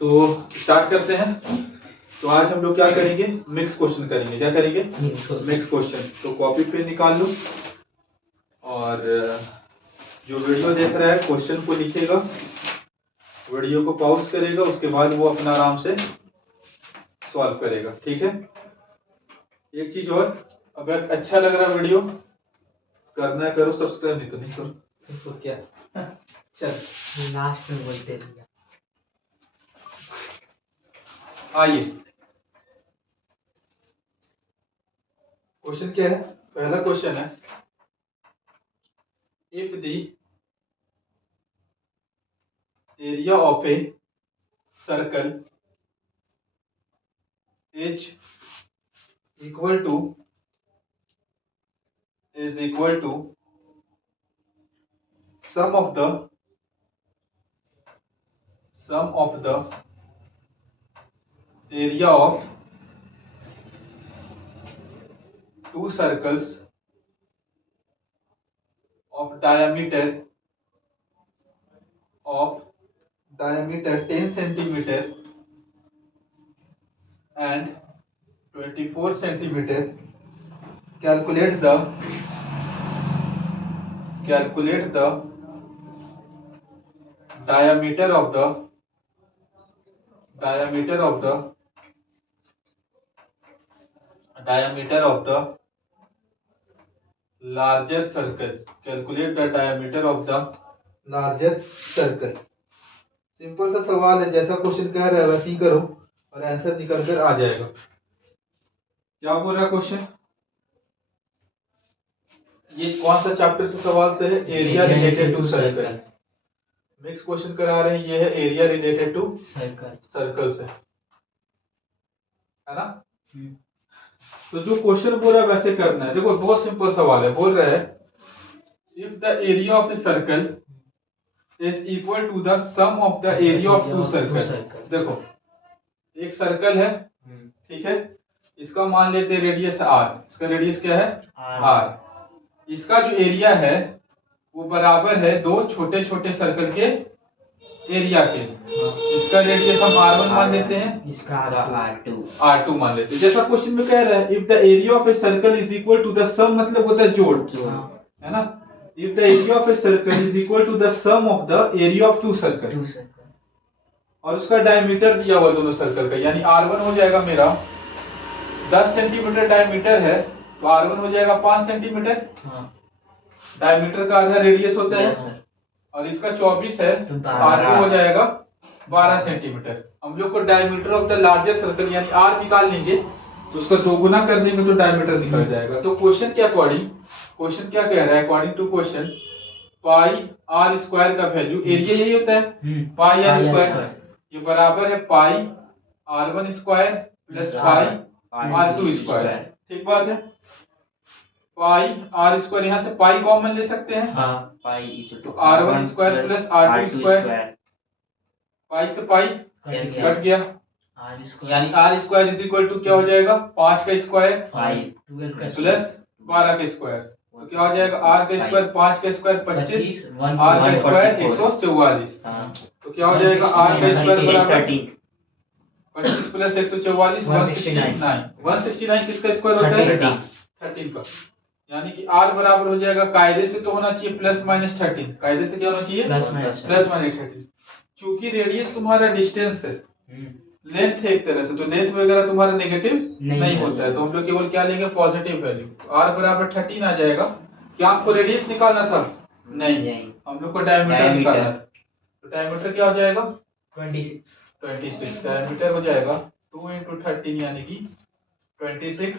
तो स्टार्ट करते हैं। तो आज हम लोग क्या करेंगे, मिक्स क्वेश्चन करेंगे। क्या करेंगे? Mix question. तो कॉपी पे निकाल लो और जो वीडियो देख रहा है क्वेश्चन को लिखेगा, वीडियो को पॉज करेगा, उसके बाद वो अपना आराम से सॉल्व करेगा। ठीक है। एक चीज और, अगर अच्छा लग रहा वीडियो, करना है करो, सब्सक्राइब नहीं तो नहीं करो। सिंपल। क्या चल लास्ट में बोलते हैं। आइए, क्वेश्चन क्या है? पहला क्वेश्चन है, if the area of a circle is equal to sum of the area of two circles of diameter 10 centimeter and 24 centimeter. Calculate the diameter of the larger circle. Calculate the diameter of the larger circle. Simple सा सवाल है, जैसा question कह रहा है वैसे ही करो और आंसर निकल कर आ जाएगा। क्या बोल रहा है क्वेश्चन? ये कौन सा चैप्टर से सवाल से है? Area related to circle. Mix question करा रहे हैं, ये है एरिया रिलेटेड टू सर्कल से, है ना? तो जो क्वेश्चन बोल रहा है वैसे करना है। देखो बहुत सिंपल सवाल है। बोल रहा है if the area of a circle is equal to the sum of the area of two circle. देखो एक सर्कल है, ठीक है, इसका मान लेते हैं रेडियस आर। इसका रेडियस क्या है? आर। इसका जो एरिया है वो बराबर है दो छोटे छोटे सर्कल के एरिया के। इसका रेडियस हम r1 मान लेते हैं, इसका r2 मान लेते हैं। जैसा क्वेश्चन में कह रहा है if the area of a circle is equal to the sum, मतलब होता है जोड़, है ना? If the area of a circle is equal to the sum of the area of two circle, और उसका डायमीटर दिया हुआ दोनों सर्कल का, यानी r1 हो जाएगा मेरा 10 सेंटीमीटर डायमीटर है, तो r1 हो जाएगा 5 सेंटीमीटर। डायमीटर का आधा रेडियस होता है, और इसका 24 है, तो r2 हो जाएगा 12 सेंटीमीटर। हम लोग को diameter of the larger circle यानी r निकाल लेंगे, तो उसका दोगुना कर देंगे तो डायमीटर निकल जाएगा। तो क्वेश्चन के अकॉर्डिंग, क्वेश्चन क्या कह रहा है? According to question, pi are square का वैल्यू, एरिया यही होता है पाई आर स्क्वायर, ये बराबर है pi r1 square plus pi r2 square. ठीक बात है। पाई आर स्क्वायर, यहाँ से पाई कॉमन ले सकते हैं, तो r1 square plus r2 square, पाई से पाई कट गया, यानी r square is equal to क्या हो जाएगा? 5 का स्क्वायर प्लस 12 का स्क्वायर, तो क्या हो जाएगा? r का स्क्वायर 5 का स्क्वायर 25, r का स्क्वायर 144। तो क्या हो जाएगा? r का स्क्वायर बराबर 25 प्लस 144 169। 169 किसका स्क्वायर होता है? 13 का। यानी कि r बराबर हो जाएगा, कायदे से तो होना चाहिए प्लस माइनस 13। कायदे से क्या होना चाहिए? Plus minus 13। क्योंकि रेडियस तुम्हारा डिस्टेंस है, लेंथ है एक तरह से, तो लेंथ वगैरह तुम्हारा नेगेटिव नहीं होता है, तो हम लोग केवल क्या लेंगे? Positive value. r बराबर 13 आ जाएगा। क्या हमको रेडियस निकालना था? नहीं, हम लोग को डायमीटर निकालना था। तो डायमीटर क्या हो जाएगा? 26। डायमीटर हो जाएगा 2 × 13 यानी कि 26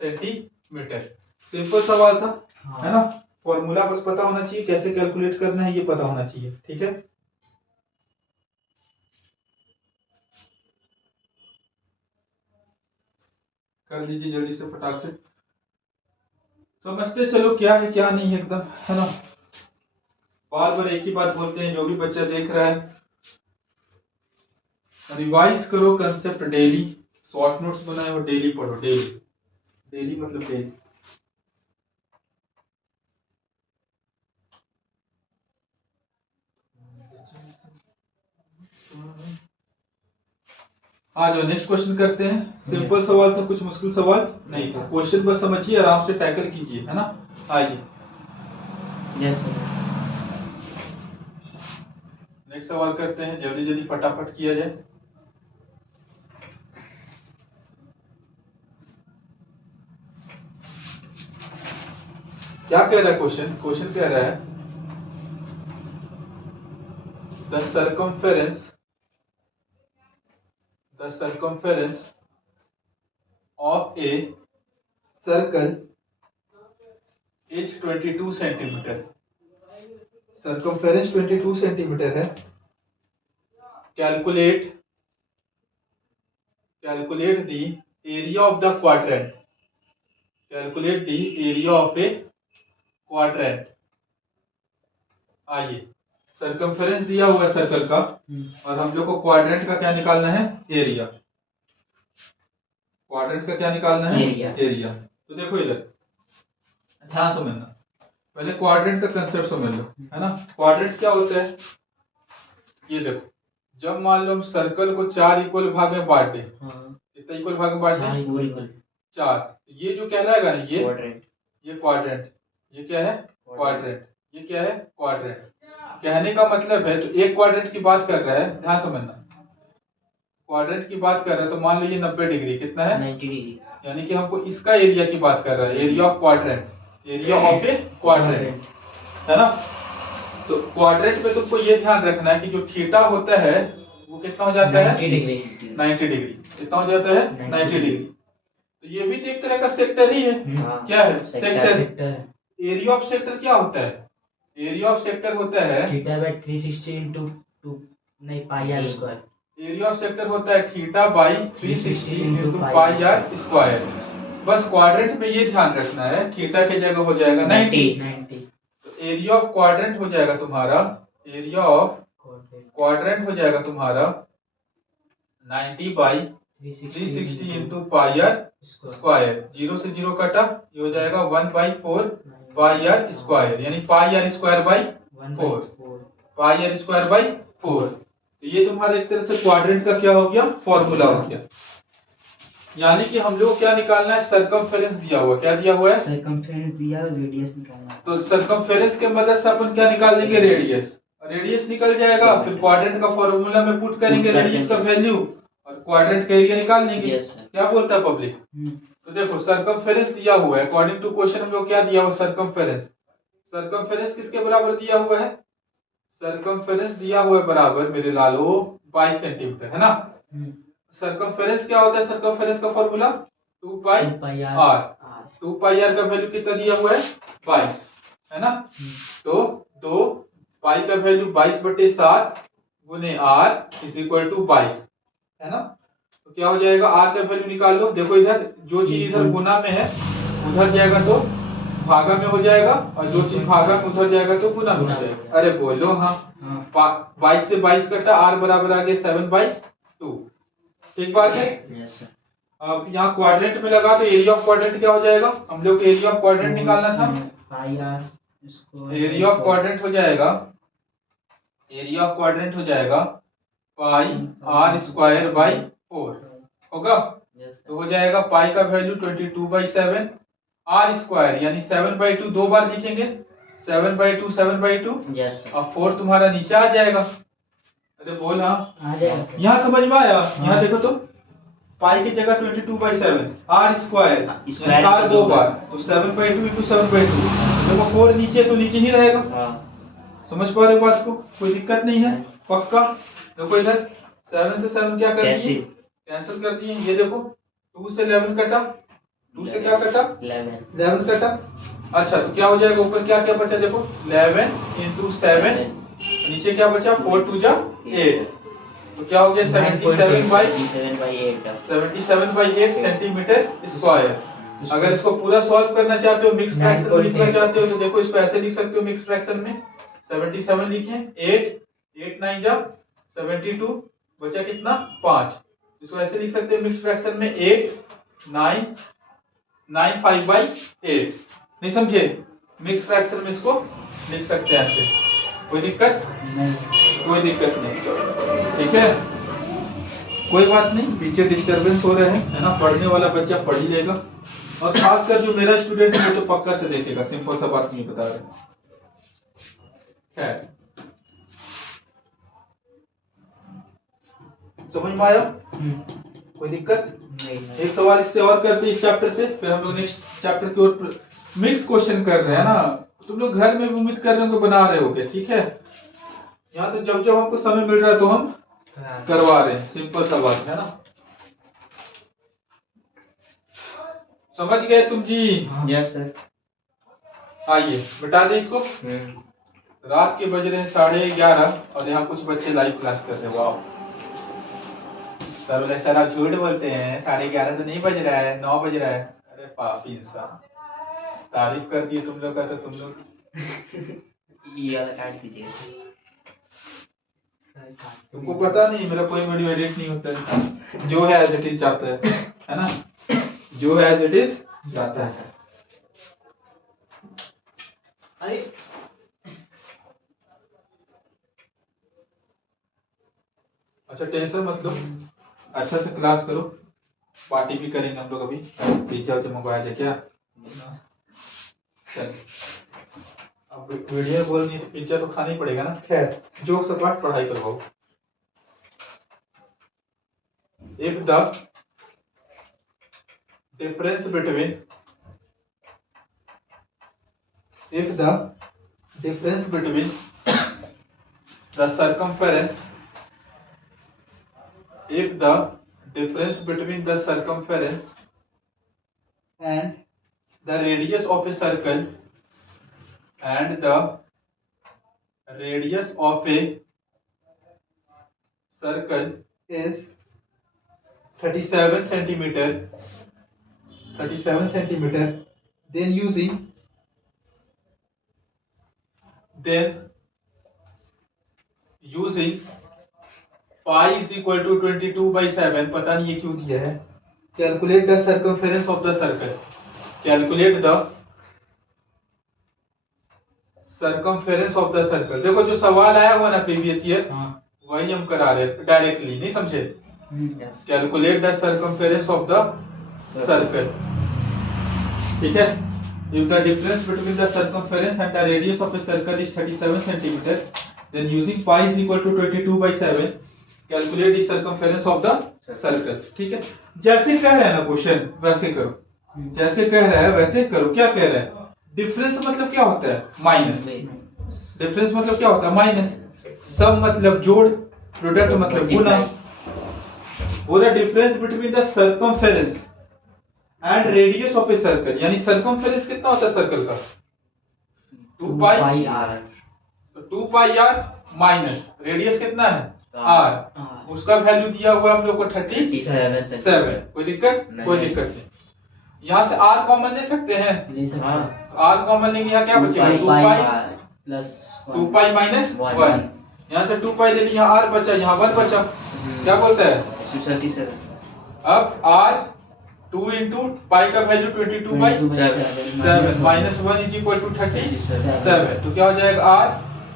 सेंटीमीटर। सिंपल सवाल था, है ना? फॉर्मूला बस पता होना चाहिए, कैसे कैलकुलेट करना है ये पता होना चाहिए। ठीक है। कर दीजिए जल्दी से, फटाक से समझते चलो क्या है क्या नहीं है, एकदम, है ना? बार बार एक ही बात बोलते हैं। जो भी बच्चा देख रहा है, रिवाइज करो कंसेप्ट डेली। शॉर्ट नोट्स बनाए हो, डेली पढ़ो। डेली, डेली मतलब डेली। आज नेक्स्ट क्वेश्चन करते हैं। सिंपल सवाल था, कुछ मुश्किल सवाल नहीं था। क्वेश्चन बस समझिए, आराम से टैकल कीजिए, है ना। आइए यस सर। नेक्स्ट सवाल करते हैं, जल्दी जल्दी फटाफट किया जाए। क्या कह रहा है क्वेश्चन? क्वेश्चन कह रहा है the circumference of a circle is 22 centimetre. Circumference 22 centimetre है। Calculate the area of the quadrant. Calculate the area of a quadrant. आइए, सर्कमफेरेंस दिया हुआ है सर्कल का, और हम लोग को क्वाड्रेंट का क्या निकालना है? एरिया। क्वाड्रेंट का क्या निकालना है? एरिया। तो देखो इधर ध्यान समझना, पहले क्वाड्रेंट का कंसेप्ट समझ लो, है ना। क्वाड्रेंट क्या होता है? ये देखो, जब मान लो हम सर्कल को 4 इक्वल भाग में बांटे, कितना इक्वल भाग में बांटे? 4। ये जो कहलाएगा ना, ये क्वाड्रेंट। ये क्या है? क्वाड्रेंट। ये क्या है? क्वाड्रेंट। कहने का मतलब है, तो एक क्वाड्रेंट की बात कर रहा है, ध्यान समझना। क्वाड्रेंट की बात कर रहा है तो मान लो ये 90 डिग्री, कितना है? 90 डिग्री। यानी कि हमको इसका एरिया की बात कर रहा है, area of quadrant. Area of a quadrant, है ना। तो क्वाड्रेंट में तुमको ये ध्यान रखना है कि जो थीटा होता है वो कितना हो जाता है? 90 डिग्री। कितना हो जाता है? 90 डिग्री। तो ये भी तो एक तरह का सेक्टर ही है। क्या है? सेक्टर। एरिया ऑफ सेक्टर क्या होता है? एरिया ऑफ सेक्टर होता है थीटा बाय 360 into 2 नहीं pi are square. Area of sector होता है theta by 360 into pi are square. बस क्वाड्रेंट में ये ध्यान रखना है, थीटा की जगह हो जाएगा 90। तो एरिया ऑफ क्वाड्रेंट हो जाएगा तुम्हारा, एरिया ऑफ क्वाड्रेंट हो जाएगा तुम्हारा 90 by 360 into pi are square. 0 से 0 कटा, ये हो जाएगा 1/4 पाई आर स्क्वायर, यानी pi are square by 4। Pi are square by 4। तो ये तुम्हारा एक तरह से क्वाड्रेंट का क्या हो गया? फॉर्मूला हो गया। यानी कि हम लोग क्या निकालना है? सर्कमफेरेंस दिया हुआ। क्या दिया हुआ है? सर्कमफेरेंस दिया, रेडियस निकालना है। तो सर्कमफेरेंस के मदद से अपन क्या निकाल लेंगे? रेडियस। रेडियस निकल जाएगा, फिर क्वाड्रेंट का फॉर्मूला में पुट करेंगे रेडियस का वैल्यू, और क्वाड्रेंट का एरिया निकाल लेंगे। क्या बोलता है पब्लिक? तो देखो, सर्कमफेरेंस दिया हुआ है, अकॉर्डिंग टू क्वेश्चन हम लोग क्या दिया हुआ? सर्कमफेरेंस। सर्कमफेरेंस किसके बराबर दिया हुआ है? सर्कमफेरेंस दिया हुआ है बराबर, मेरे लालो, 22 सेंटीमीटर, है ना। सर्कमफेरेंस क्या होता है? सर्कमफेरेंस का formula 2 pi R. 2 pi R का वैल्यू कितना दिया हुआ है? 22, है ना। तो 2 पाई का वैल्यू 22/7 गुने आर इज इक्वल टू 22, है ना। तो क्या हो जाएगा? आर का वैल्यू निकाल लो। देखो इधर जो चीज इधर गुना में है उधर जाएगा तो भागा में हो जाएगा, और जो चीज भागा में उधर जाएगा तो गुना में हो जाएगा। अरे बोलो हाँ। 22 से 22 कटा, आर बराबर आ गया 7/2। ठीक बात है। अब यहाँ क्वाड्रेंट में लगा तो एरिया ऑफ क्वाड्रेंट क्या हो जाएगा? हम लोग को एरिया ऑफ क्वाड्रेंट निकालना था। एरिया ऑफ क्वाड्रेंट हो जाएगा, एरिया ऑफ क्वाड्रेंट हो जाएगा पाई आर स्क्वायर बाई 4 होगा। तो हो जाएगा पाई का वैल्यू 22/7, आर स्क्वायर यानी 7/2 दो बार लिखेंगे, 7/2 7/2। अब 4 तुम्हारा नीचे आ जाएगा। अरे बोल हाँ, यहाँ समझ में आया? यहाँ देखो तो पाई की जगह 22/7, आर स्क्वायर आर दो बार, तो 7/2 into 7/2। देखो 4 नीचे तो नीचे ही रहेगा। समझ पा रहे हो बात को? कोई दिक्कत नहीं है, पक्का। देखो इधर 7 से 7 क्या कर दिए? कैंसिल कर दिए। ये देखो 2 से 11 कटा, 2 से क्या कटा? 11 कटा। अच्छा, तो क्या हो जाएगा? ऊपर क्या क्या बचा? देखो 11 into 7, नीचे क्या बचा? 4 2 जा 8, तो क्या हो गया? 77/8 सेंटीमीटर स्क्वायर। अगर इसको पूरा सॉल्व करना चाहते हो, मिक्स फ्रैक्शन में लिखना चाहते हो, तो देखो इसको ऐसे लिख सकते हो मिक्स फ्रैक्शन में। 77 लिखे, 8 9 जा 72, बचा कितना? 5। इसको ऐसे लिख सकते हो मिक्स फ्रैक्शन में 8 9 9 5/8। नहीं समझे? मिक्स फ्रैक्शन में इसको लिख सकते हैं ऐसे। कोई दिक्कत नहीं? कोई दिक्कत नहीं, ठीक है। कोई बात नहीं, पीछे डिस्टरबेंस हो रहे हैं, है ना, पढ़ने वाला बच्चा पढ़ ही लेगा, और खासकर जो मेरा स्टूडेंट है वो तो पक्का से देखेगा, सिंपल सा बात नहीं बता रहे। खैर, समझ में आया? कोई दिक्कत नहीं। एक सवाल इससे और करते हैं इस चैप्टर से, फिर हम लोग नेक्स्ट चैप्टर की ओर मिक्स क्वेश्चन कर रहे हैं ना, तुम लोग घर में भी उम्मीद कर रहे हो कि बना रहे हो क्या, ठीक है। यहाँ तो जब जब हमको समय मिल रहा है तो हम करवा रहे हैं, सिंपल सा बात है ना। समझ गए तुम जी? Yes sir. आइए बता दे इसको। रात के बज रहे हैं 11:30 और यहाँ कुछ बच्चे लाइव क्लास कर रहे हैं। वाह सर, बोले सर आप झूठ बोलते हैं, 11:30 तो नहीं बज रहा है, 9 बज रहा है। अरे पापी इंसान, तारीफ कर दिए तुम लोग का तो तुम लोग ये वाला काट दीजिए। तुमको पता नहीं मेरा कोई वीडियो एडिट नहीं होता है, जो है एज इट इज जाता है ना, जो है एज इट इज जाता है। अरे अच्छा टेंशन मत लो, अच्छा से क्लास करो, पार्टी भी करेंगे हम लोग अभी, पिज्जा उज्जा मंगवाया जाए क्या? चल अब वीडियो बोलनी है तो पिज्जा तो खाना ही पड़ेगा ना। खैर जोक सपाट पढ़ाई करवाओ। If the difference between the circumference and the radius of a circle is 37 centimeter, then using pi is equal to 22/7, पता नहीं ये क्यों दिया है। Calculate the circumference of the circle. देखो जो सवाल आया हुआ ना प्रीवियस ईयर, वही हम करा रहे हैं डायरेक्टली, नहीं समझे? Calculate the circumference of the circle, ठीक है। If the difference between the circumference and the radius of a circle is 37 centimeter, then using pi is equal to 22/7, calculate the circumference of the circle, ठीक है। जैसे कह रहा है ना question वैसे करो, जैसे कह रहा है वैसे करो। क्या कह रहा है? डिफरेंस मतलब क्या होता है? माइनस। डिफरेंस मतलब क्या होता है? माइनस। सम मतलब जोड़, प्रोडक्ट मतलब गुना। बोला difference between the circumference and radius of a circle, यानी सर्कमफेरेंस कितना होता है सर्कल का? 2 पाई आर। तो 2 पाई आर माइनस रेडियस कितना है? आर। उसका वैल्यू दिया हुआ हम लोग को 37। कोई दिक्कत? कोई दिक्कत नहीं। यहाँ से आर कॉमन ले सकते हैं, आर कॉमन लेंगे, यहाँ क्या बचेगा? 2 पाई प्लस 2 पाई माइनस 1। यहाँ से 2 पाई ले लिया, यहाँ आर बचा, यहाँ 1 बचा। क्या बोलता है? 37। अब आर 2 इंटू पाई का value 22/7 minus 1 is equal to 37। तो क्या हो जाएगा? आर,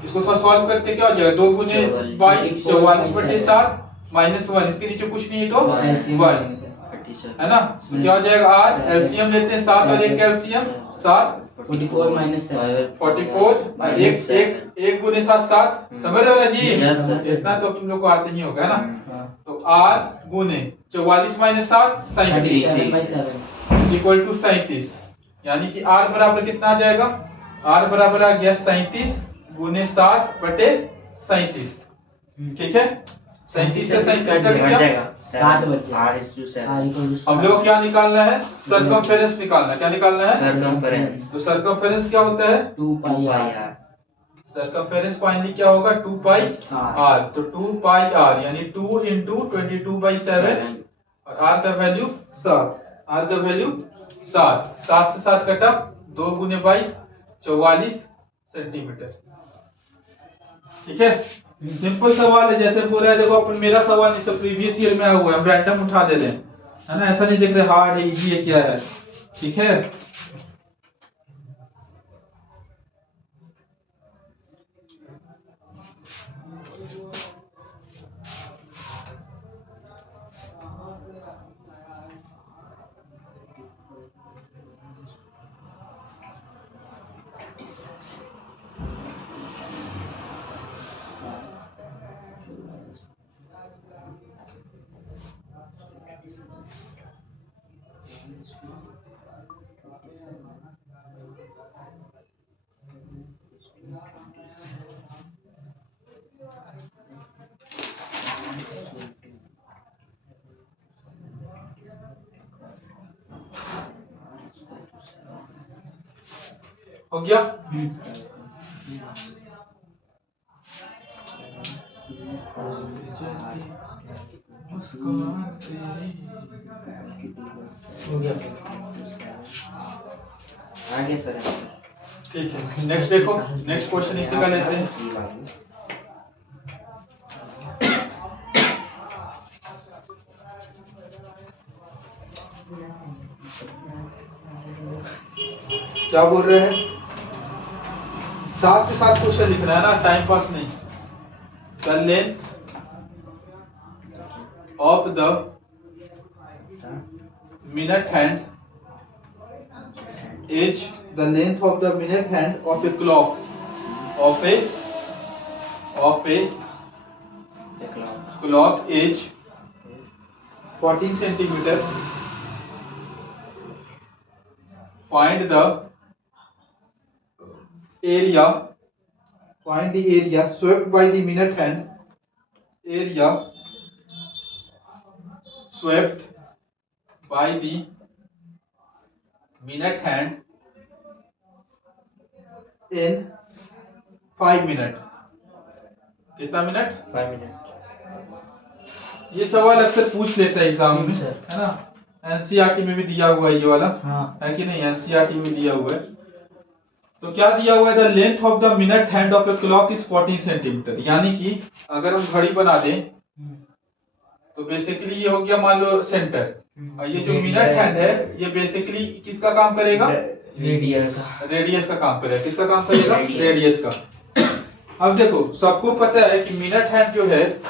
इसको थोड़ा सॉल्व करते क्या हो जाएगा? 2 गुने 22 44/7 माइनस 1, इसके नीचे कुछ नहीं है तो 1 है ना। तो क्या हो जाएगा? आर एलसीएम लेते हैं 7 और 1 कैल्शियम 7, 44 माइनस 7 44 एक गुने 7 7। समझ रहे हो ना जी? इतना तो तुम लोग को आते ही होगा ना। तो आर गुने 44 माइनस 7 37 इक्वल टू 37, यानी कि आर बराबर कितना आ जाएगा? आर बराबर आ गया 37 गुने 7 बटे 37, ठीक है। 37 से 37 कट गया 7 बच जाएगा। हम लोग क्या निकालना है? सर्कमफेरेंस निकालना। क्या निकालना है? सर्कमफेरेंस। तो सर्कमफेरेंस क्या होता है? 2 पाई आर। सर्कमफेरेंस फाइनली क्या होगा? 2 पाई आर। तो 2 पाई आर यानी 2 इंटू 22/7 और आर का वैल्यू 7। आर का वैल्यू 7। 7 से 7 कटा, 2 गुने 22 44 सेंटीमीटर, ठीक है। सिंपल सवाल है, जैसे बोला है। देखो अपन, मेरा सवाल नहीं, सब प्रीवियस ईयर में आया हुआ है, हम रैंडम उठा दे रहे हैं, है ना। ऐसा नहीं देख रहे हार्ड है इजी है क्या है, ठीक है। हो गया। हो गया। आगे सर। ठीक है, नेक्स्ट देखो, नेक्स्ट क्वेश्चन इसी का लेते हैं। क्या बोल रहे हैं? साथ के साथ क्वेश्चन लिखना है ना, टाइम पास नहीं। The length of the minute hand is the length of the minute hand of a clock of a clock is 14 centimeter. Find the area swept by the minute hand. Area swept by the minute hand in 5 minute. कितना minute? 5 minute. ये सवाल अक्सर पूछ लेता है exam में, है ना। एनसीईआरटी में भी दिया हुआ है ये वाला, है कि नहीं? एनसीईआरटी में दिया हुआ है। तो क्या दिया हुआ है? The length of the minute hand of a clock is 14 centimetre. यानी कि अगर हम घड़ी बना दें तो बेसिकली ये हो गया मान लो सेंटर, और ये जो मिनट हैंड है ये बेसिकली किसका काम करेगा? रेडियस का काम करेगा। किसका काम करेगा? रेडियस का। अब देखो, सबको पता है कि मिनट हैंड जो है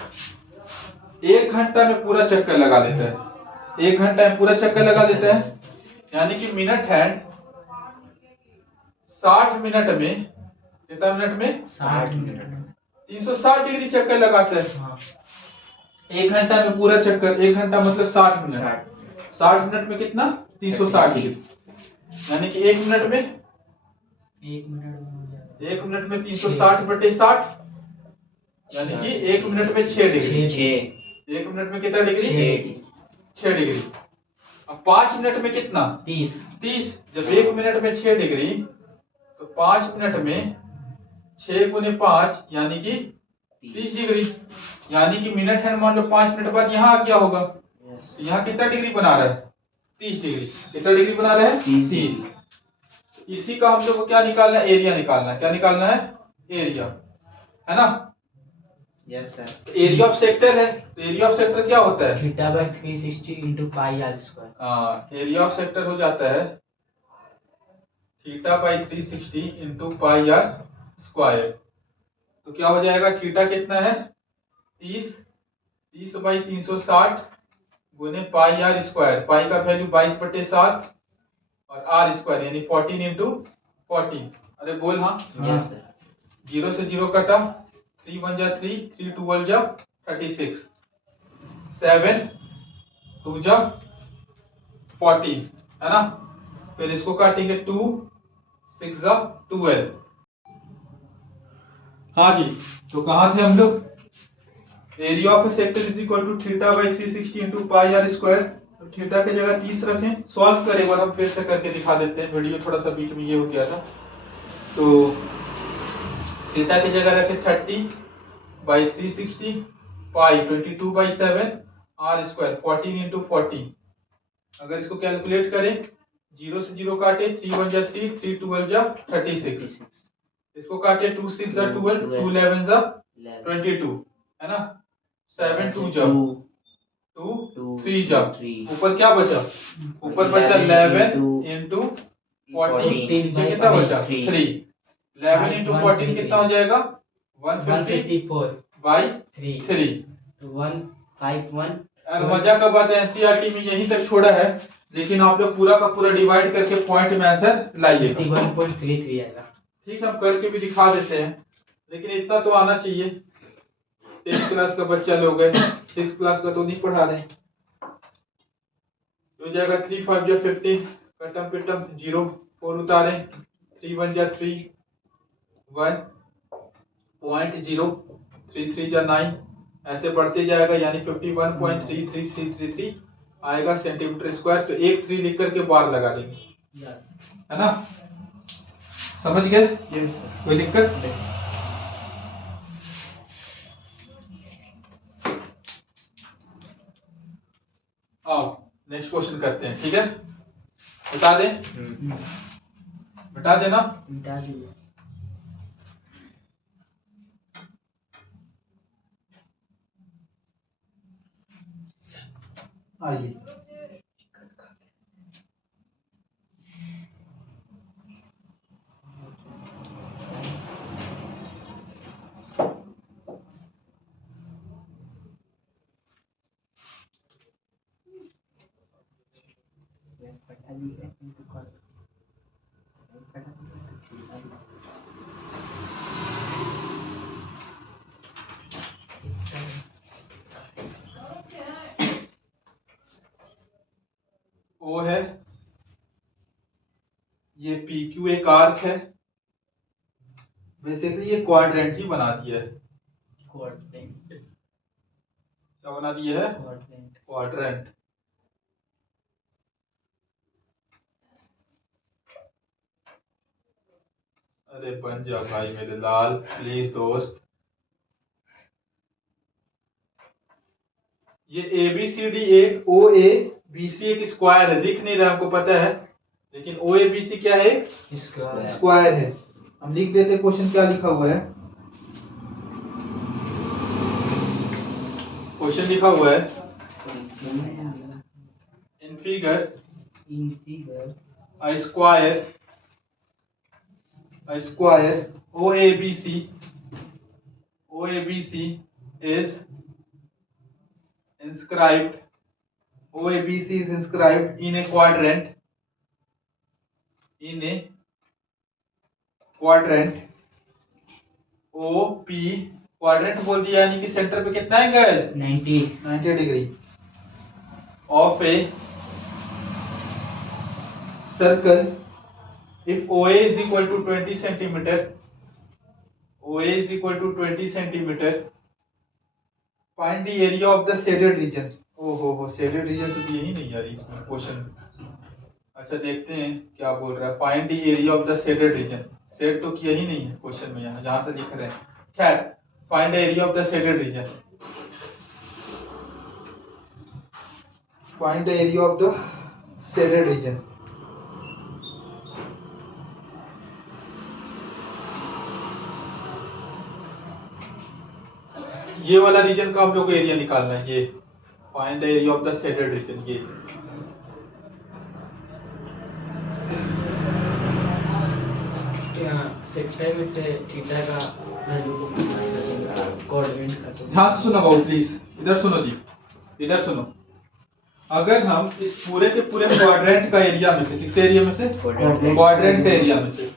1 घंटा में पूरा चक्कर लगा लेता है। 1 घंटा में पूरा चक्कर लगा देता है, यानी कि मिनट हैंड 60 मिनट में, कितना मिनट में? 60 मिनट 360 डिग्री चक्कर लगाता है। 1 घंटा में पूरा चक्कर, 1 घंटा मतलब 60 मिनट। 60 मिनट में कितना? 360 डिग्री। यानी कि 1 मिनट में 360 बटे 60, यानी कि 1 मिनट में 6 डिग्री। 1 मिनट में कितना डिग्री? 6 डिग्री। अब 5 मिनट में कितना? 30। जब 1 मिनट में 6 डिग्री तो 5 मिनट में 6 गुने 5 यानी कि 30 डिग्री। यानी कि मिनट हैंड मान लो 5 मिनट बाद यहाँ आ गया होगा। यहाँ कितना डिग्री बना रहा है? 30 डिग्री। कितना डिग्री बना रहा है? 30। इसी का हम लोग को क्या निकालना है? एरिया निकालना है। क्या निकालना है? एरिया, है ना। Yes sir. Area of sector है, तो एरिया ऑफ सेक्टर क्या होता है? Theta by 360 into pi are square. हाँ, एरिया ऑफ सेक्टर हो जाता है theta by 360 into pi are square. तो क्या हो जाएगा? थीटा कितना है? 30 बाई 360 गुने पाई आर स्क्वायर। पाई का वैल्यू 22/7 और आर स्क्वायर यानी 14 इंटू 14। अरे बोल हाँ। 0 से 0 कटा, 3 1 जा 3, 3 2 1 जा 36, 7 2 जा 14, है ना। फिर इसको काटेंगे 2 6 जा 12। हाँ जी, तो कहाँ थे हम लोग? Area of a sector is equal to theta by 360 into pi are square. तो थीटा की जगह 30 रखें। सॉल्व करें, बार हम फिर से करके दिखा देते हैं। वीडियो थोड़ा सा बीच में ये हो गया था। तो थीटा की जगह रखें 30 by 360 pi 22/7 R square 14 into 14। अगर इसको कैलकुलेट करें, 0 से 0 काटे, 3 1 जा 3, 3 2 जा 36। इसको काटे 2 6 जा 12, 2 11 जा 22, है ना। 7 2 जा 2 3 जा, ऊपर क्या बचा? ऊपर बचा 11 इंटू 14, नीचे कितना बचा? 3। 11 इंटू 14 कितना हो जाएगा? 154 बाई 3। 151। और मजा का बात है, एनसीईआरटी में यहीं तक छोड़ा है, लेकिन आप लोग पूरा का पूरा डिवाइड करके पॉइंट में आंसर लाइए। 51.33 आएगा। ठीक, हम करके भी दिखा देते हैं, लेकिन इतना तो आना चाहिए। 10th क्लास का बच्चा लोग है, 6th क्लास का तो नहीं पढ़ा रहे। तो जाएगा 3 5 जा 15, कटम पिटम 0 4 उतारे, 3 1 जा 3 1.0, 3 3 जा 9, ऐसे बढ़ते जाएगा। यानी 51.33333 आएगा सेंटीमीटर स्क्वायर। तो एक 3 लिख करके बार लगा देंगे, है ना। समझ गए? Yes sir. कोई दिक्कत? आओ नेक्स्ट क्वेश्चन करते हैं, ठीक है? बता दें? बता देना। मिटा दीजिए। आइए, पटा दीजिए इनको कर। पटा दीजिए तो छूटा भी। ओ है, ये पी क्यू एक आर्क है, बेसिकली ये क्वाड्रेंट ही बना दिया है। क्वाड्रेंट। क्या बना दिया है? क्वाड्रेंट। क्वाड्रेंट। अरे बन जा भाई मेरे लाल, प्लीज दोस्त। ये ए बी सी डी एक, ओ ए बी सी एक स्क्वायर है, दिख नहीं रहा हमको पता है, लेकिन ओ ए बी सी क्या है? स्क्वायर है। हम लिख देते क्वेश्चन क्या लिखा हुआ है। क्वेश्चन लिखा हुआ है, in figure a square OABC is inscribed in a quadrant OP, quadrant बोल दिया यानी कि सेंटर पे कितना angle? 90 degree of a circle if OA is equal to 20 centimeter, find the area of the shaded region। ओहो shaded region तो दिए ही नहीं यार इसमें क्वेश्चन। अच्छा देखते हैं क्या बोल रहा है। Find the area of the shaded region, said तो किया ही नहीं है क्वेश्चन में, यहाँ जहां से लिख रहे हैं। खैर find the area of the shaded region, find the area of the shaded region। ये वाला रीजन का हम लोग को एरिया निकालना है। ये find the area of the shaded region. ये सेक्टर में से थीटा का वैल्यू को कोऑर्डिनेट का तो ध्यान से सुनो बाबू प्लीज, इधर सुनो जी, इधर सुनो। अगर हम इस पूरे के पूरे क्वाड्रेंट का एरिया में से, किसके एरिया में से? क्वाड्रेंट के एरिया में से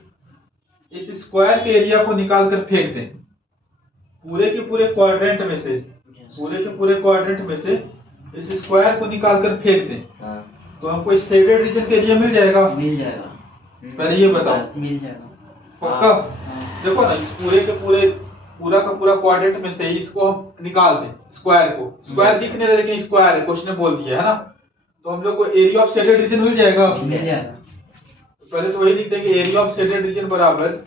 इस स्क्वायर के एरिया को निकाल कर फेंक दें, पूरे के पूरे क्वाड्रेंट में से, पूरे के पूरे क्वाड्रेंट में से इस स्क्वायर को निकाल कर फेंक दें, तो हमको इस शेडेड रीजन के एरिया मिल जाएगा? मिल जाएगा। पहले ये बताओ। मिल जाएगा पक्का? देखो ना, इस पूरे के पूरे पूरा का पूरा क्वाड्रेंट में से इसको हम निकाल दें, स्क्वायर को। स्क्वायर दिख नहीं रहा लेकिन स्क्वायर है, क्वेश्चन ने बोल दिया है ना, तो हम लोग को एरिया ऑफ शेडेड रीजन मिल जाएगा। मिल जाएगा। पहले तो वही लिखते हैं कि एरिया ऑफ शेडेड रीजन बराबर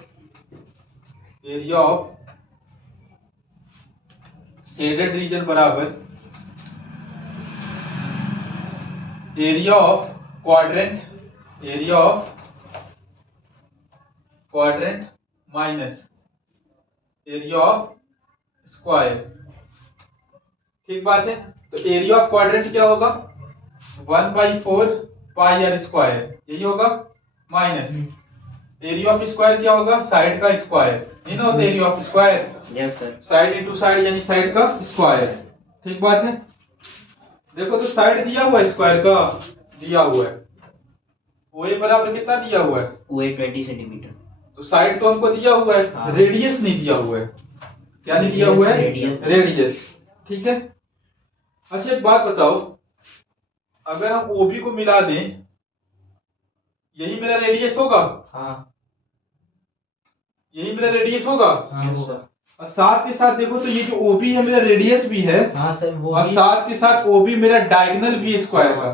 एरिया ऑफ शेडेड रीजन बराबर area of quadrant, area of quadrant minus area of square. ठीक बात है। तो एरिया ऑफ क्वाड्रेंट क्या होगा? 1/4 पाई आर स्क्वायर, यही होगा, माइनस एरिया ऑफ स्क्वायर क्या होगा? साइड का स्क्वायर, नहीं ना होता area of square? Yes sir. Side into side यानी साइड का स्क्वायर। ठीक बात है। देखो तो साइड दिया हुआ है, स्क्वायर का दिया हुआ है, ओए बराबर कितना दिया हुआ है? ओए 20 सेंटीमीटर। तो साइड तो हमको दिया हुआ है, हाँ। रेडियस नहीं दिया हुआ है। क्या नहीं दिया हुआ है? रेडियस। ठीक है। अच्छा एक बात बताओ, अगर हम ओबी को मिला दें, यही मेरा रेडियस होगा? हाँ यही मेरा रेडियस होगा। हाँ होगा। और साथ के साथ देखो तो ये जो ओबी है मेरा रेडियस भी है, हाँ सर वो और भी। साथ के साथ ओबी मेरा डायगोनल भी है स्क्वायर का।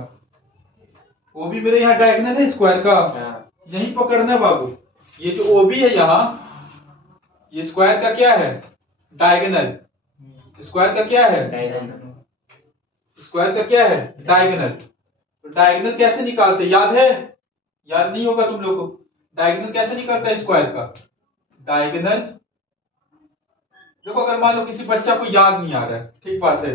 ओबी मेरे यहाँ डायगोनल है स्क्वायर का, हाँ। यही पकड़ना है बाबू। ये जो ओबी है यहाँ, ये स्क्वायर का क्या है? डायगोनल। स्क्वायर का क्या है? डायगोनल। स्क्वायर का क्या है? डायगोनल। तो डायगोनल कैसे निकालते हैं? याद है? याद नहीं होगा तुम लोग को। डायगोनल कैसे निकलता है स्क्वायर का? डायगोनल, देखो अगर मान लो किसी बच्चा को याद नहीं आ रहा है, ठीक बात है,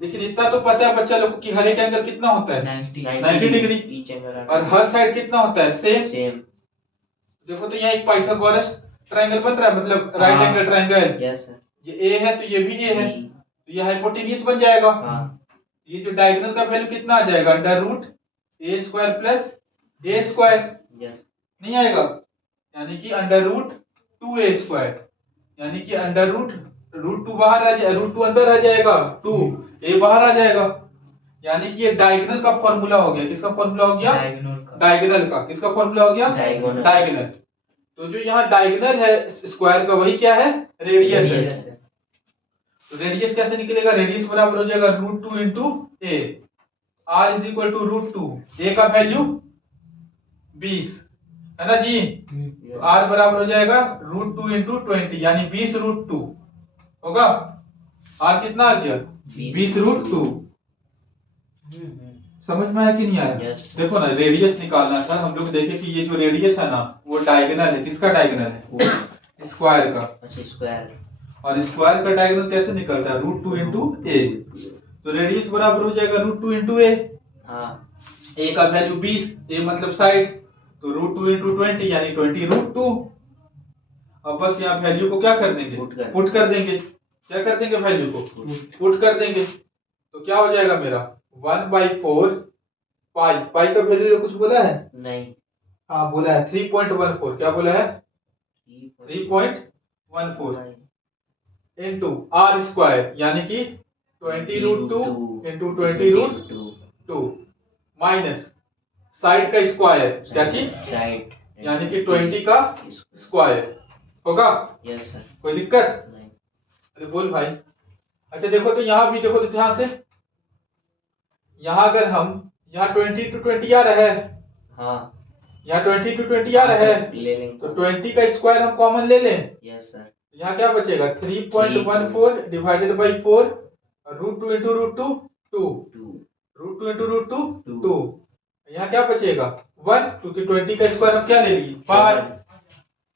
लेकिन इतना तो पता है बच्चा लोग को कि हर एक एंगल कितना होता है? 90 डिग्री। ईच एंगल और हर साइड कितना होता है? सेम। सेम। देखो तो यहाँ एक पाइथागोरस ट्रायंगल बन रहा है, मतलब right angle triangle. Yes sir. ये ए है तो ये भी ए है, तो ये हाइपोटेन्यूज बन जाएगा। हाँ। ये जो डायगोनल का वैल्यू कितना आ जाएगा? अंडर रूट ए स्क्वायर प्लस ए स्क्वायर। यस। नहीं आएगा? यानी कि अंडर रूट 2a स्क्वायर, यानी कि अंडर रूट रूट 2 बाहर आ जाएगा, रूट 2 अंदर आ जाएगा, 2a बाहर आ जाएगा। यानी कि ये डायगोनल का फॉर्मूला हो गया। किसका फॉर्मूला हो गया? डायगोनल का। किसका फॉर्मूला हो गया? डायगोनल। तो जो यहाँ डायगोनल है स्क्वायर का, वही क्या है? रेडियस है। तो रेडियस कैसे निकलेगा? रेडियस बराबर हो जाएगा root 2 into A. R is equal to root 2। A का वैल्यू 20 है ना जी? तो आर बराबर हो जाएगा रूट 2 इंटू 20, यानी 20 रूट 2 होगा। आर कितना आ गया? 20 रूट 2। समझ में आया कि नहीं आया? Yes. देखो ना, रेडियस निकालना था हम लोग। देखे कि ये जो रेडियस है ना, वो डायगोनल है। किसका डायगोनल है? स्क्वायर का। अच्छा स्क्वायर। और स्क्वायर का डायगोनल कैसे निकलता है? रूट 2 इंटू ए। तो रेडियस बराबर हो जाएगा रूट 2 इंटू ए। हाँ। ए का वैल्यू 20, ए मतलब साइड, तो रूट 2 इंटू 20 यानी 20 रूट 2। अब बस यहाँ वैल्यू को क्या कर देंगे? पुट कर देंगे। क्या कर देंगे? वैल्यू को पुट कर देंगे। तो क्या हो जाएगा मेरा? 1/4 पाई। पाई का वैल्यू कुछ बोला है? नहीं। हाँ बोला है 3.14। क्या बोला है? 3.14 इंटू आर स्क्वायर, यानी कि 20 root 2 into 20 root 2 minus side का स्क्वायर। क्या चीज? साइड, यानी कि 20 का स्क्वायर होगा। Yes sir. कोई दिक्कत? नहीं। अरे बोल भाई। अच्छा देखो तो यहाँ भी देखो तो ध्यान से, यहाँ अगर हम यहाँ 20 to 20 आ रहा है, हाँ। यहाँ 20 to 20 आ रहा है, ले लेंगे तो 20 का स्क्वायर हम कॉमन ले लें। Yes sir. यहाँ क्या बचेगा? 3.14 divided by 4 root 2 into root 2 2 root 2 into root 2 2। यहाँ क्या बचेगा? 1, क्योंकि 20 का स्क्वायर हम क्या ले लिए? 5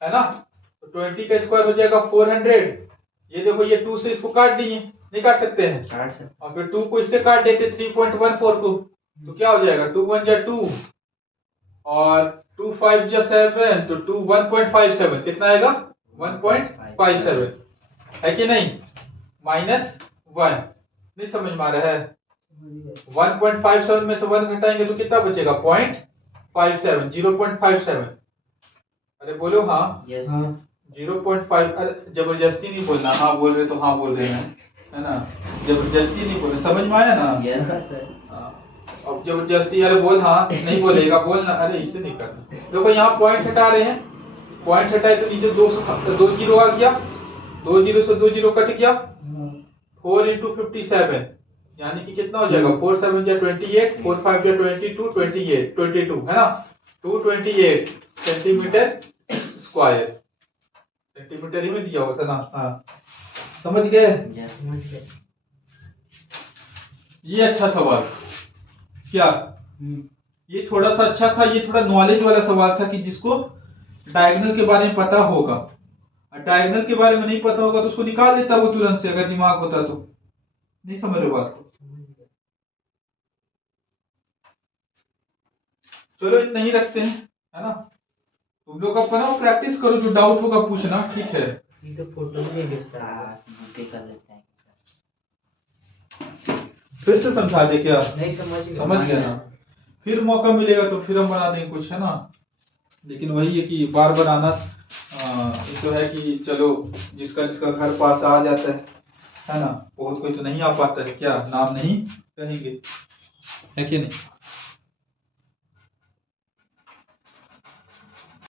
है ना? तो 20 का स्क्वायर हो जाएगा 400। ये देखो ये 2 से इसको काट दिए, नहीं काट सकते हैं? काट सकते। और फिर 2 को इससे काट देते 3.14 को, तो क्या हो जाएगा? 2 1 जा 2 और 2 5 जा 7, तो 2 1.57 कितना आएगा? 1.57 है कि नहीं? -1। नहीं समझ में आ रहा है? 1.57 में से 1 घटाएंगे तो कितना बचेगा? 0.57 0.57। अरे बोलो हाँ। यस। 0.5। अरे जबरदस्ती नहीं बोलना। हाँ बोल रहे तो हाँ बोल रहे हैं, है ना? जबरदस्ती नहीं बोलना। समझ में आया ना? Yes sir. अब जबरदस्ती अरे बोल हाँ नहीं बोलेगा, बोलना। अरे इससे नहीं करना। देखो यहाँ पॉइंट हटा रहे हैं, पॉइंट हटाए तो नीचे 2 जीरो आ गया, 2 जीरो से 2 जीरो कट गया। 4 इंटू 57 यानी कि कितना हो जाएगा? 4 7 जा 28, 4 5 जा 22, 28 22 है ना? 228 सेंटीमीटर स्क्वायर। सेंटीमीटर ही में दिया हुआ था ना? हाँ समझ गए? यस समझ गए। ये अच्छा सवाल क्या? ये थोड़ा सा अच्छा था। ये थोड़ा नॉलेज वाला सवाल था कि जिसको डायगोनल के बारे में पता होगा, डायगोनल के बारे में नहीं पता होगा तो उसको निकाल देता वो तुरंत से, अगर दिमाग होता तो। नहीं समझ रहे बात को? चलो इतना ही रखते हैं, है ना? तुम लोग अपना प्रैक्टिस करो, जो डाउट होगा पूछना, ठीक है? ये तो फोटो भी नहीं भेजता है। कर लेते हैं। फिर से समझा दे क्या? नहीं समझ गया ना? फिर मौका मिलेगा तो फिर हम बना देंगे कुछ, है ना? लेकिन वही है कि बार बार आना तो है कि चलो जिसका जिसका घर पास आ जाता है ना? बहुत कोई तो नहीं आ पाता है, क्या नाम नहीं कहेंगे, है कि नहीं?